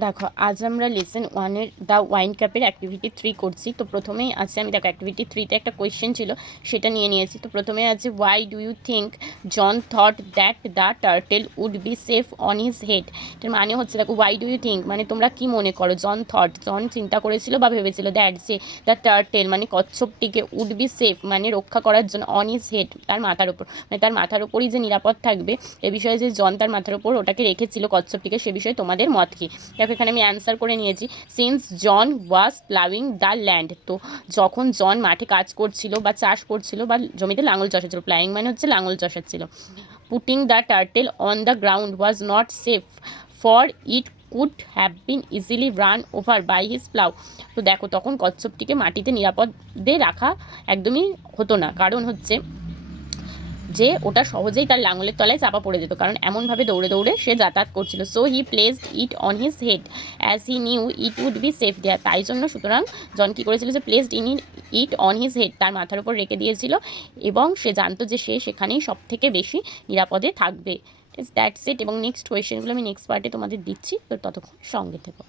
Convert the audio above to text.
দেখো আজ আমরা লেসন 1-এর দ্য ওয়াইন কাপের অ্যাক্টিভিটি 3 করছি। তো প্রথমেই আছে, আমি দেখো অ্যাক্টিভিটি 3-তে একটা কোয়েশ্চেন ছিল, সেটা নিয়ে নিয়েছি। তো প্রথমে আছে why do you think John thought that the turtle would be safe on his head. এটার মানে হচ্ছে, দেখো ওয়াই ডু ইউ থিঙ্ক মানে তোমরা কি মনে করো, জন চিন্তা করেছিল বা ভেবেছিল দ্যাট সে দ্য টার্টেল মানে কচ্ছপটিকে উড বি সেফ মানে রক্ষা করার জন্য অন হিজ হেড তার মাথার উপর, মানে তার মাথার উপরই যে নিরাপদ থাকবে এ বিষয়ে যে জন তার মাথার উপর ওটাকে রেখেছিল কচ্ছপটিকে, সে বিষয়ে তোমাদের মত কি। দেখো এখানে আমি অ্যান্সার করে নিয়েছি, since John was ploughing the land. তো যখন জন মাঠে কাজ করছিল বা চাষ করছিল বা জমিতে লাঙল চষাচ্ছিল, প্লাউইং মানে হচ্ছে লাঙল চষাচ্ছিল। Putting the turtle on the ground was not safe for it could have been easily run over by his plough. তো দেখো তখন কচ্ছপটিকে মাটিতে নিরাপদে রাখা একদমই হতো না, কারণ হচ্ছে যে ওটা সহজেই তার লাঙলের তলায় চাপা পড়ে যেত, কারণ এমনভাবে দৌড়ে দৌড়ে সে যাতায়াত করছিল। So he placed it on his head as he knew it would be safe there. তাই জন্য সুতরাং জন কী করেছিল, যে placed it on his head তার মাথার উপর রেখে দিয়েছিল, এবং সে জানতো যে সে সেখানেই সব থেকে বেশি নিরাপদে থাকবে। That's it. এবং নেক্সট কোয়েশ্চেনগুলো আমি নেক্সট পার্টে তোমাদের দিচ্ছি, তো ততক্ষণ সঙ্গে থেকো।